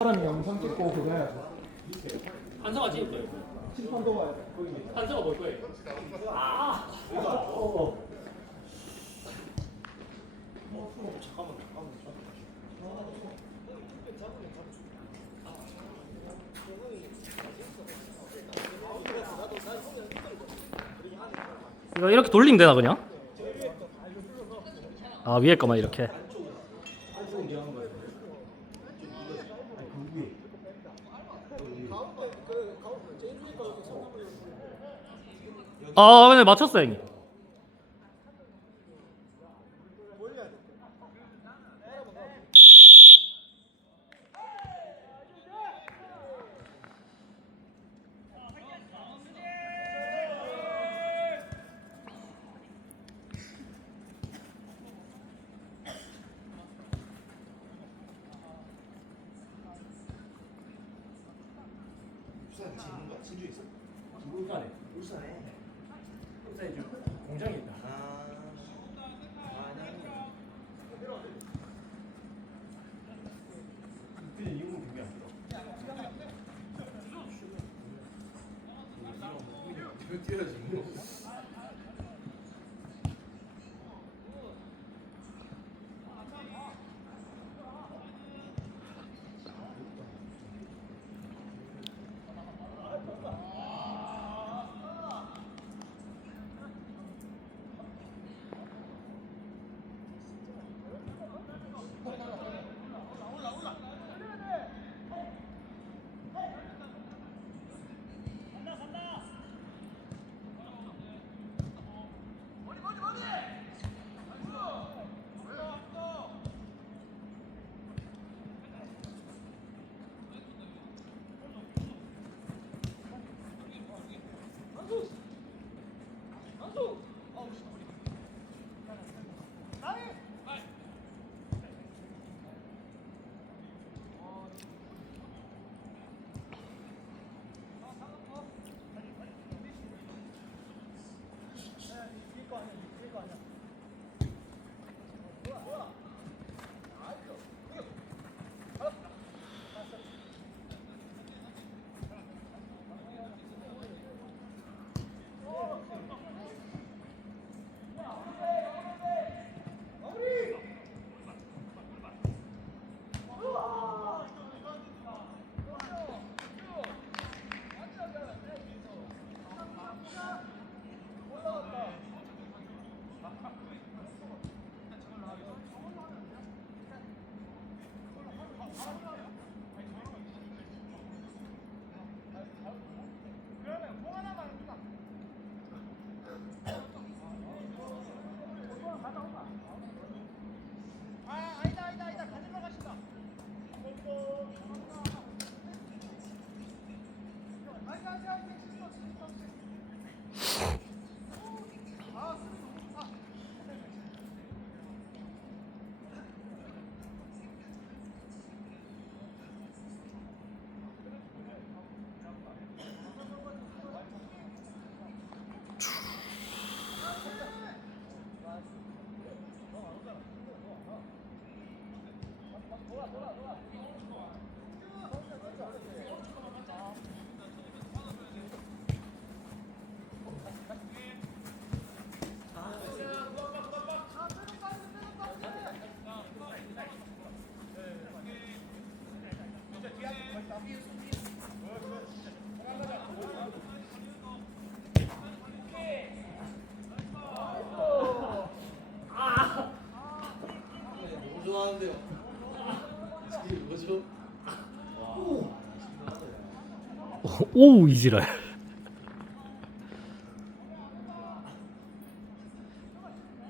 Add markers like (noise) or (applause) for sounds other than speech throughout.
사람이 영상 찍고 그거 해야죠. 한성아 찍을 거예요. 심판도 돼. 한성아 볼 거예요. 아, 이거 이렇게 돌리면 되나 그냥? 아 위에 거만 이렇게. 아 근데 맞췄어 형님. 부산 같이 있는 거야? 진주에 있어? 울산에. 울산에. 울산 오우 이지랄.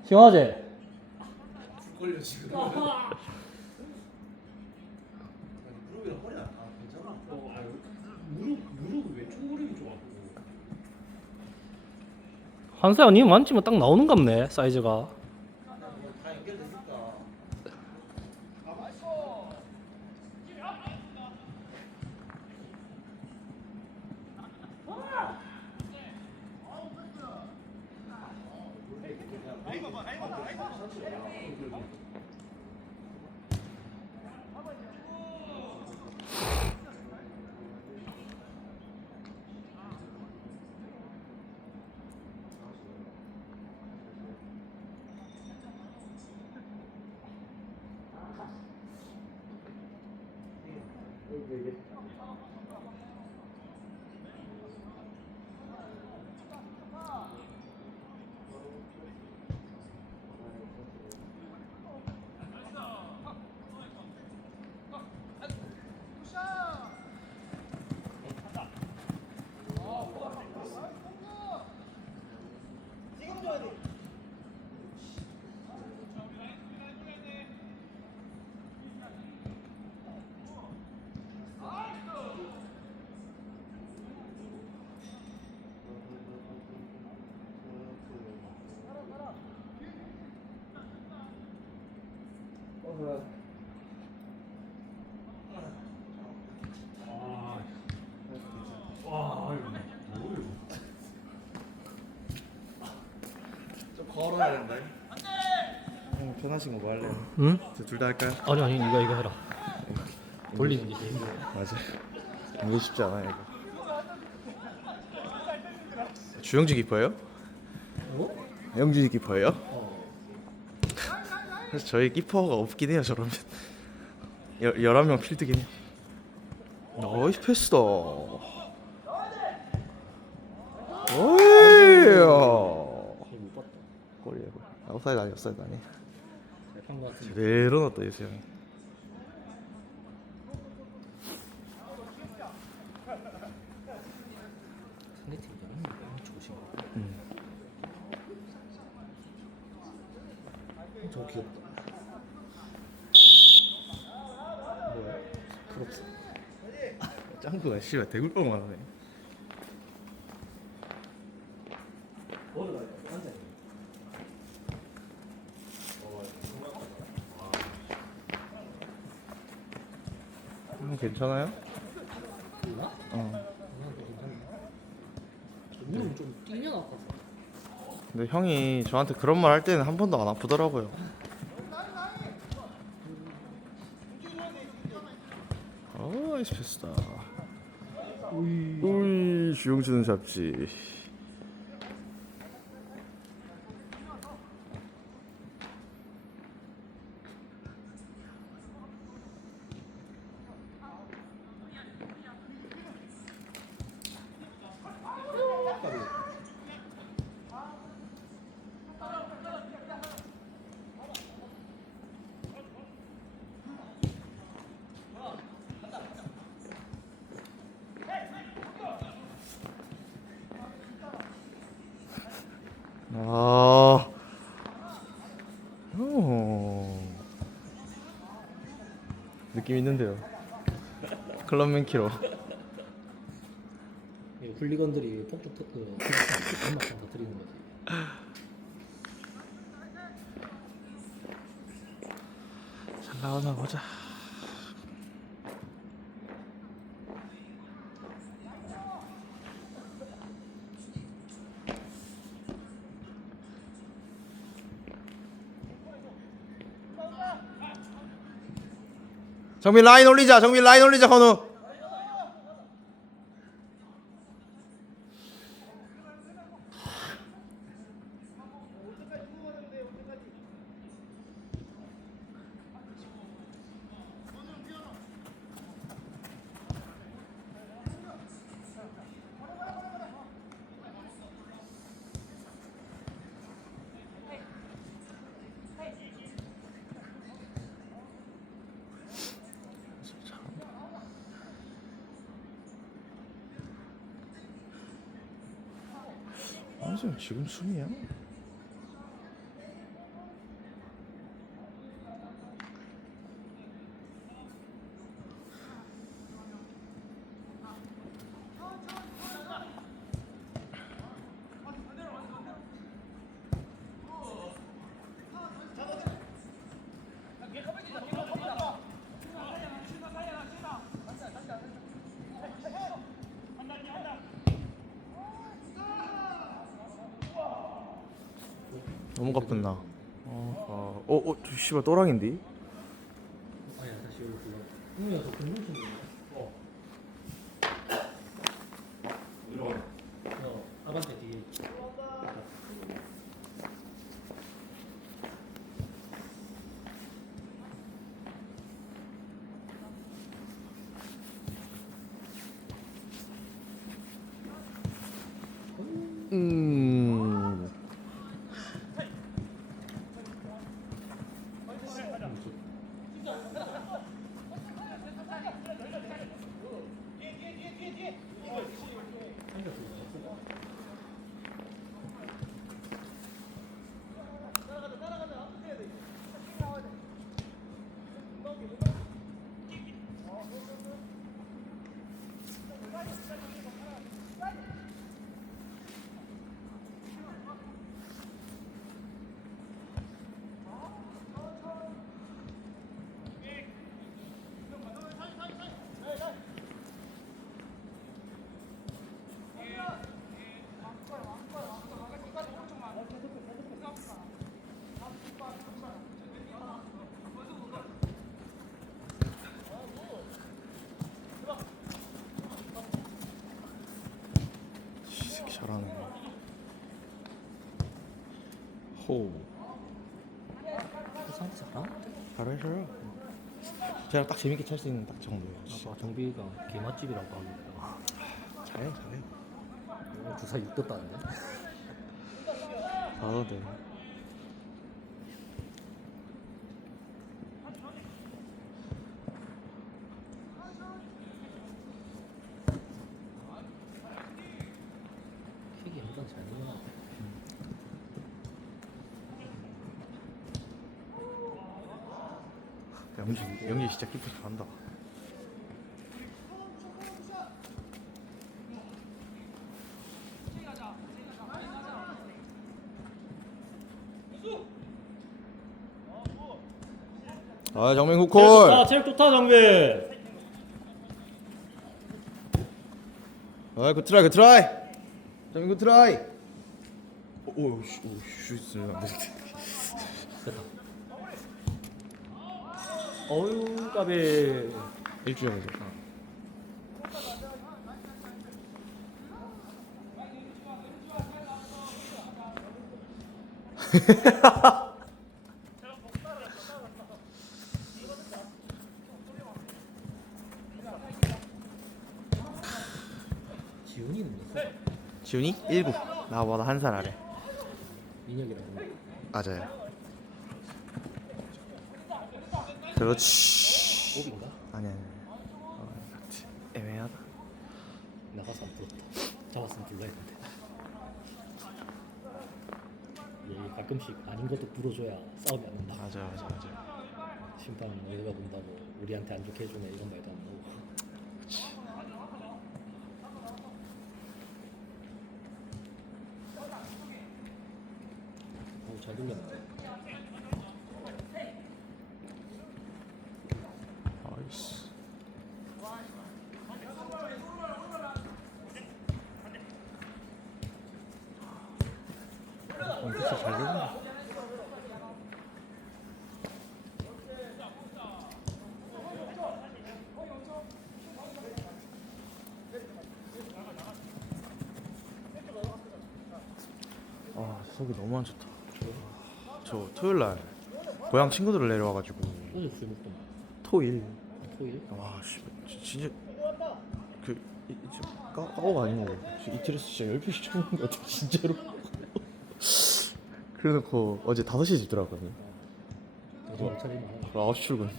시원하지? 걸려 지금. 아니, 무릎이랑 허리 안 아, 괜찮아. 어, 아유, 무릎 무릎 왼쪽 무릎이 좋아하고. 한사야 니 만지면 딱 나오는 갑네 사이즈가. 아이고 아이고 와 이거 뭐야 좀 걸어야 된다. 형 편하신 거 뭐 할래요? 응? 둘다 할까요? 아니 아니 이거 이거 해라. 돌리는 게 제일 힘들어. 맞아. 이게 쉽지 않아요 이거. 주영지 키퍼예요? 어? 영준이 키퍼예요? 그래서 저희 키퍼가 없긴 해요 저러면. 열, 11명 필드긴 해요. 나이스 패스다. 오이야 못 봤다. 골이에요 골 아웃사이드 아니 아웃사이드 아니 잘판거 같은데. 넣었다 예수 형이 상대팀 잘하는 좋으신 거. 저 귀엽다. 뭐야? 프롭스 짱구가 씨발 대굴빵만 하네 음, 괜찮아요? 어. 무릎 좀 아파서. 근데 형이 저한테 그런 말 할 때는 한 번도 안 아프더라고요. 주영준은 잡지. 아, 오. 느낌 있는데요. 클럽맨 키로. 이 훌리건들이 폭죽 터뜨 엄마 다 드리는 거지. 잘 나오나 보자. 정민 라인 올리자. 정민 라인 올리자. 건우. 완전 지금 숨이야? 너무 가쁜 나. 어, 어, 어, 저 씨발 또랑인데? 아니야 다시 여기 불러. 형이야 저 공룡 좀. 어. 어 아반떼 뒤에. 음. 이 새끼 잘하네. 호. 상태 잘하는데? 잘하셔요. 제가 딱 재밌게 찰 수 있는 딱 정도예요. 아까 정비가 개맛집이라고 하니까 잘해 잘해. 오늘 두사 6도 땄네 잘하대. 킥이 항상 잘 나와 영지 영지 진짜 키퍼 잘한다. 아 정민. 좋다 체력 좋다 정빈 아, 그 트라이, 그 트라이. 정민 그 트라이. 오, 씨, 오, 슈스 안 돼. 됐다 어유 까비 일주일에. 지 (laughs) 훈이는 몇 살? 지훈이 일곱. 나보다 한 살 아래. 맞아요. 그렇지. 아니 아니. 어, 같이. 애매하다. 나가서 안 불렀다 잡았으면 불러야 했는데 얘 가끔씩 아닌 것도 불어줘야 싸움이 안 난다 맞아 맞아 맞아. 심판 우리가 본다고 우리한테 안 좋게 해주네 이런 말도 안 나오고 어우 잘 돌렸네 아이씨. 어, 진짜 잘 됐네. 아, 속이 너무 안 좋다. 저 토요일 날 고향 친구들을 내려와가지고 어제 술 먹더만 토일 토일? 와, 씨, 진- 진짜 그 이- 이- 저 까, 까오가 아니고 저 이틀에서 진짜 10표씩 쳐먹는 것 같아 진짜로 (laughs) 그래놓고 어제 5시에 집 하고 그리고 9시 출근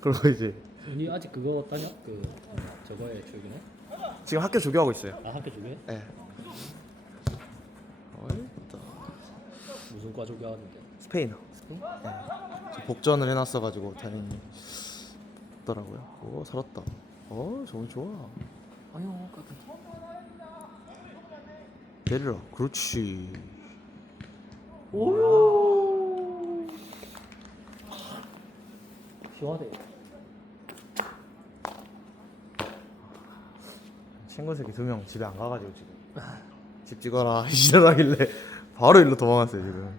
그리고 이제 니 아직 그거 따냐? 그 저거에 출근해? 지금 학교 조교하고 있어요 아 학교 중에? 예 어렵다 과 조교하는데? 스페인어 스페인? 저 복전을 해놨어가지고 다행히 더라고요. 오 살았다. 어 정말 좋아. 아유 까비 내리라 그렇지. 시원하대. 친구 새끼 두 명 집에 안 가가지고 지금. 집 찍어라 (laughs) 시절하길래 바로 일로 도망갔어요 지금.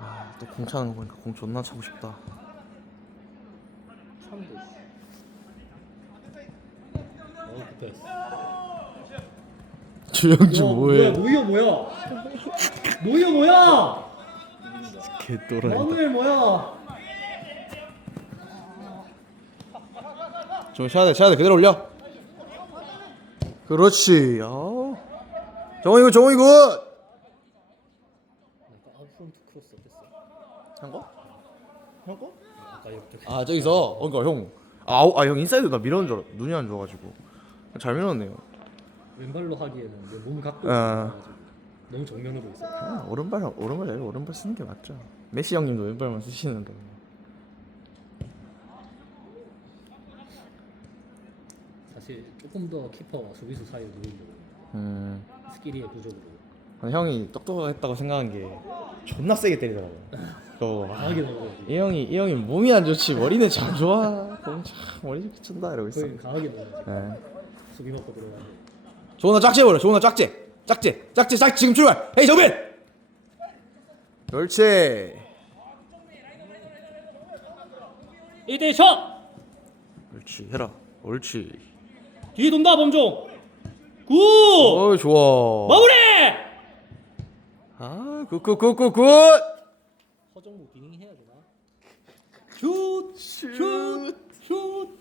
아 또 공 차는 거 보니까 공 존나 차고 싶다. 3도 어. (laughs) 주영주 와, 뭐야 뭐야 뭐야? 뭐야 뭐야? 개또라이다. 마누엘 뭐야? 좀 쉬어야 돼, 쉬어야 돼. 그대로 올려. 그렇지. 아. 크로스 어땠어? 한 거? 한 거? 아까 옆쪽 아 저기서 어 그러니까 형. 아우 아형 인사이드 나 밀었는 줄 알아. 눈이 안 좋아가지고 잘 밀었네요. 왼발로 하기에는 내 몸 각도 아. 가지고 너무 정면으로 있어. 아, 오른발 오른발 잘 오른발 쓰는 게 맞죠. 메시 형님도 왼발만 쓰시는데. 사실 조금 더 키퍼와 수비수 사이를 누르려고 음. 스키리의 부족으로 아니, 형이 똑똑했다고 생각한 게 존나 세게 때리더라고요. 저 (laughs) 아, 강하게 넣어야지. 이 형이 이 형이 몸이 안 좋지 머리는 참 좋아. 참 머리 좋게 친다 이러고 있어. 거의 강하게 넣어야지. 네. 수비 먹고 들어가야 돼. 조은아 짝지 해버려. 조은아 짝지. 짝지. 짝지. 짝 지금 출발. 헤이 정빈. 그렇지. 1대1 샷! 그렇지. 해라. 옳지. 뒤에 돈다 범종 굿! 어 좋아. 마무리! 아, 굿굿굿굿 굿. 허정무 비닝 해야 되나? 슛! 슛! 슛!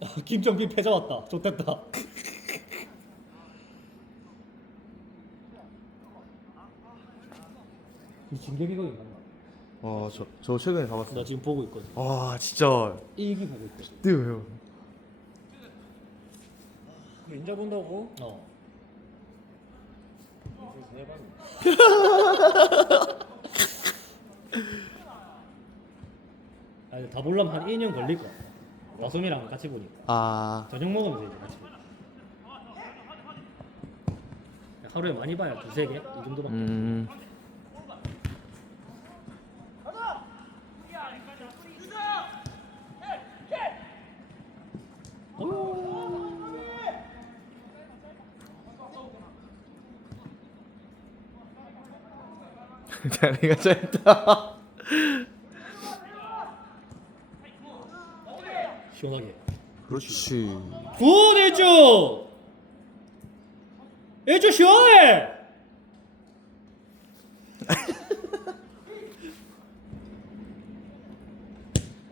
아, 김정빈 패자 왔다 좋됐다 이 진격이가 있나? 아, 저, 저 최근에 가봤어. 나 지금 보고 있거든. 와, 진짜 일기 보고 있거든. 뜨요. 인자 본다고? 어. (laughs) 아니 다 보려면 한 1년 걸릴 거야. 와솜이랑 같이 보니까 아, 저녁 먹으면서 이제 같이. 하루에 많이 봐야 두세 개? 이 정도밖에 음, 다리가 짧다. 시원하게 그렇지. 굿 1주! 1주 시원해!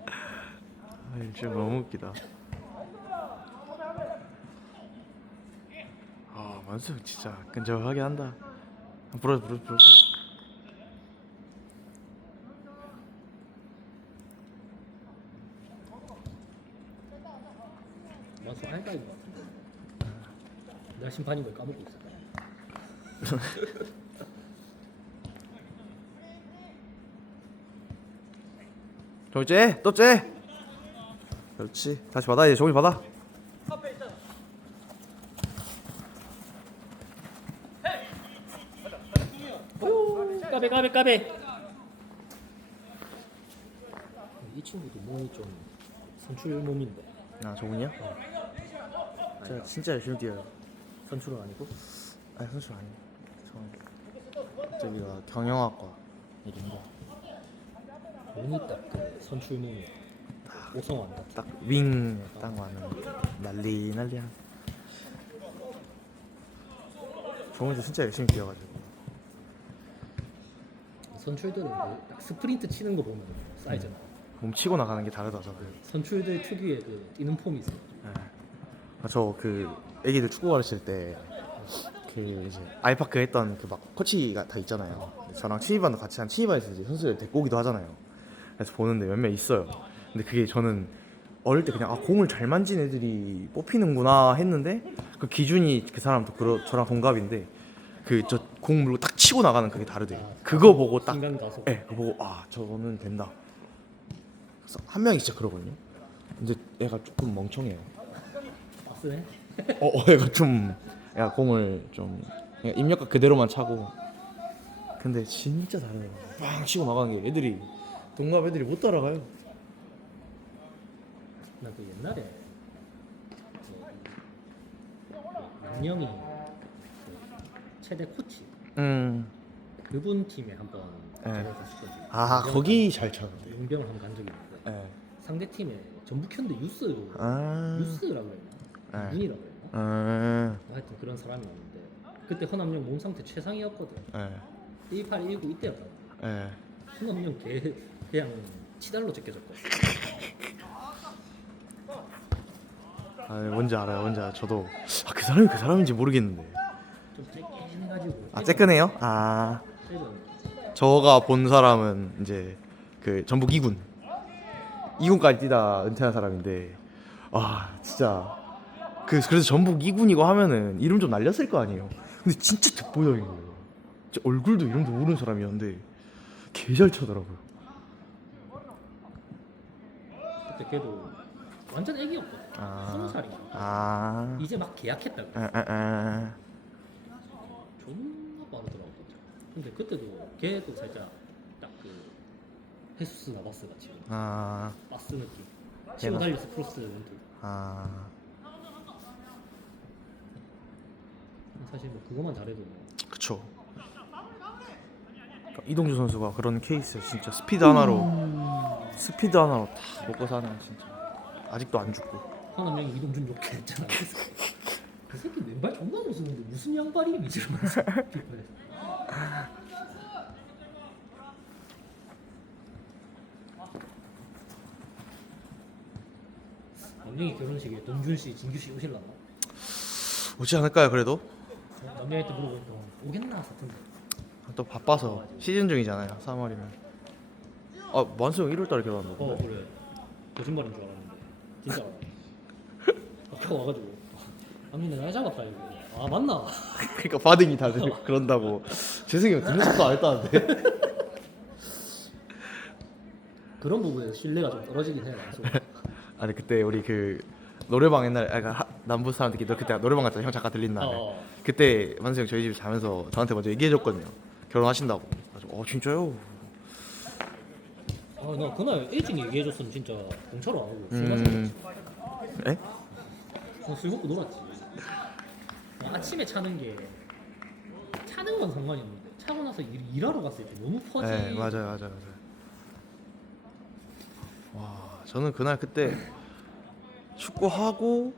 아, 진짜 너무 웃기다. 아, 만수 진짜 끈적하게 한다. 불어, 불어, 불어. 와서 할까인 것 같은데 내가 심판인 걸 까먹고 있어 (laughs) 저기 째, 또 째. 그렇지. 다시 받아 이제 종이 받아. 까베 까베 까베 이 친구도 몸이 좀 선출 몸인데 아, 종훈이요? 진짜 진짜 열심히 뛰어요. 선출은 아니고 아니 선수 아니에요. 저 저기가 경영학과 이름인데 몸이 딱그 선출 몸이 오성환 같은 딱윙딱 맞는 난리 난리한. 종훈이 진짜 열심히 뛰어가지고. 선출들은 그딱 스프린트 치는 거 보면 사이즈나 몸 치고 나가는 게 다르다 저 그. 선출들 특유의 그 뛰는 폼이 있어 아, 저 그 애기들 축구 가르칠 때 그 이제 아이파크 했던 그 막 코치가 다 있잖아요. 저랑 취미반도 같이 한 취미반에서 이제 선수들 데리고 오기도 하잖아요. 그래서 보는데 몇몇 있어요. 근데 그게 저는 어릴 때 그냥 아 공을 잘 만진 애들이 뽑히는구나 했는데 그 기준이 그 사람도 그러, 저랑 동갑인데 그 저 공 물고 딱 치고 나가는 그게 다르대요. 그거 보고 딱 예, 그거 보고 아 저거는 된다. 그래서 한 명이 진짜 그러거든요. 근데 얘가 조금 멍청해요. 빡쓰네 어, 어 (laughs) 얘가 좀 얘가 공을 좀 그냥 입력각 그대로만 차고 근데 진짜 다르네요. 빵 치고 나가는 게 애들이 동갑 애들이 못 따라가요. 나그 옛날에 그 양영이 그 최대 코치 음. 그분 팀에 한번 네. 제가 갔었거든요 아 거기 잘 차는데. 용병을 한번 간 적이 있는데 예. 상대 팀에 전북현대 유스 아. 유스라고 했나? 네. 윤이라고 했나? 음. 하여튼 그런 사람이었는데 그때 허남영 몸 상태 최상이었거든. 예. 18, 19 이때였다. 예. 순간 그냥 개 그냥 치달로 제껴졌고. 아 뭔지 알아요 뭔지 알아요 저도 아, 그 사람이 그 사람인지 모르겠는데 좀 쬐끈해가지고. 아 쬐끈해요? 아. 저가 본 사람은 이제 그 전북 2군 2군까지 뛰다 은퇴한 사람인데 아 진짜 그 그래서 전북 2군이고 하면은 이름 좀 날렸을 거 아니에요 근데 진짜 듣보잡인 거예요 진짜 얼굴도 이름도 모르는 사람이었는데 개잘 차더라고요 그때 걔도 완전 애기였거든. 아. 스무 살인가. 아 이제 막 계약했다고. 아, 아, 아. 존나 빠르더라고. 근데 그때도 걔도 살짝 딱 그 헤수스 나바스 같이 아, 바스 느낌. 치고 달려서 크로스 멘트. 아. 사실 뭐 그거만 잘해도 뭐. 그쵸. 그러니까 이동주 선수가 그런 케이스 진짜 스피드 하나로 스피드 하나로 다 먹고 사는 진짜. 아직도 안 죽고. 하나명이 이동준 욕했잖아. 그 새끼 왼발 존나 못 쓰는데 무슨 양발이 이러면서. (laughs) 남영이 결혼식에 동준 씨, 진규 씨 오실라나? 오지 않을까요 그래도 남영한테 물어보니까 오겠나 같은데. 또 바빠서 시즌 중이잖아요 3월이면 아 만수 형 1월달에 결혼한다고 어 그래. 거짓말인 줄 알았는데 진짜 알아. (laughs) 아까 와가지고 아니 내가 날 잡았다 이거. 아 맞나? (laughs) 그러니까 반응이 다들 (laughs) 그런다고 재승이 형 듣는 속도 안 했다는데 그런 부분에서 신뢰가 좀 떨어지긴 해. 나도. 아니 그때 우리 그 노래방 옛날에 아, 그러니까 하- 남부 사람들끼리 너 그때 노래방 갔잖아 형 잠깐 들린 날에 어. 그때 만수 형 저희 집에 자면서 저한테 먼저 얘기해줬거든요 결혼하신다고 그래서 어 진짜요? 아 나 그날 일찍 얘기해줬으면 진짜 공차로 안술 음... 마시고 에? 어, 술 먹고 놀았지. 아, 아침에 차는 게 차는 건 상관이 없는데 차고 나서 일, 일하러 갔을 때 너무 퍼지. 네 맞아요 맞아요 맞아요 와 저는 그날 그때 축구하고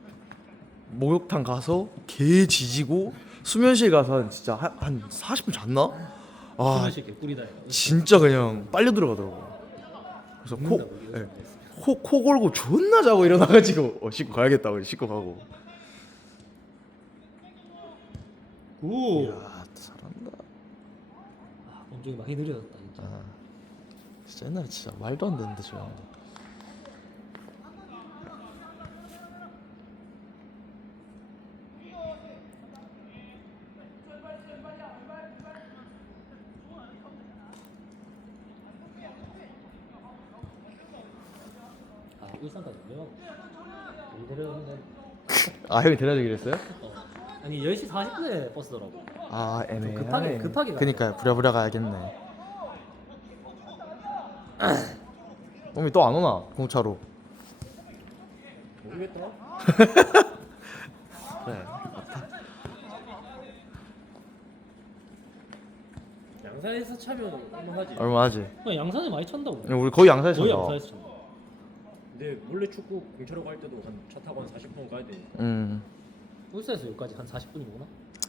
목욕탕 가서 개 지지고 수면실 가서 한 진짜 한, 한 40분 잤나? 아 술마실 게 꿀이다. 이거. 진짜 그냥 빨려 들어가더라고 그래서 코, 먹는다고 이거 예. 코, 코 골고 존나 자고 일어나가지고 어, 씻고 가야겠다고 씻고 가고 오. 이야 잘한다 아, 엄청 많이 느려졌다 진짜. 아, 진짜 옛날에 진짜 말도 안 되는데 아 울산까지 왜요? 왜 데려오는데? 아 형이 데려주기로 했어요? 어. 아니 10시 40분에 버스더라고. 아 애매해 급하게- 급하게 가야 그니까요 부랴부랴 가야겠네 (clears throat) 몸이 또 안 오나 공차로 모르겠다. 그래 (laughs) (laughs) 양산에서 차면 할만하지. 얼마 하지? 그냥 양산에 많이 찬다고. 우리 거의 양사에서 거의 자 양산에서 찬다. 근데 몰래 축구 공차로 갈 때도 한 차 타고 한 40분 가야 되니까. 음. 울산에서 여기까지 한 40분이구나.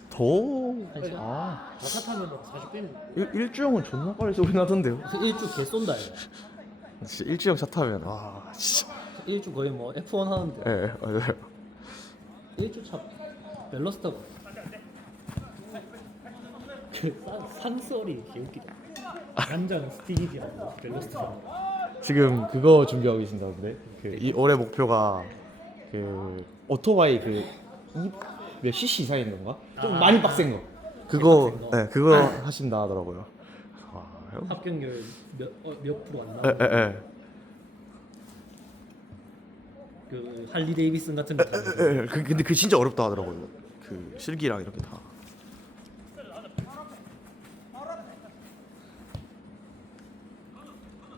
더? 한 시간? 아차 타면 40분. 일, 일주형은 존나 빨리 소리 나던데요 일주 개 쏜다 이거. 진짜 일주형 차 타면 와 진짜 일주 거의 뭐 F1 하는데 예 네, 맞아요 일주 차 밸러스 타고 그 산, 산소리 개웃기다 완전 스티리지하고 밸러스 타고 지금 그거 준비하고 계신다던데 그이 올해 목표가 그 오토바이 그몇 cc 이상인 건가? 좀 아. 많이 빡센 거 그거 빡센 거. 네 그거 하신다 하더라고요 와 형? 합격률 몇, 어, 몇 프로 안 에, 나오고 에, 에. 그 할리 데이비슨 같은 거 타는 거. 그, 근데 그 진짜 어렵다 하더라고요 그 실기랑 이렇게 다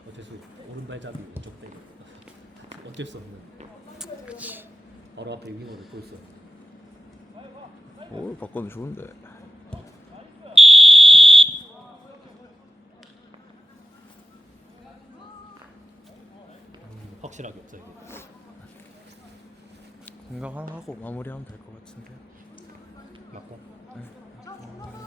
어쩔 수 오른발잡이 왼쪽 빼기. 어쩔 수 없는. 바로 앞에 윙어를 볼수 없는 오 바꿔도 좋은데. 음, 확실하게 없어 이게. 생각 하나 하고 마무리하면 될 것 같은데. 맞고. 음.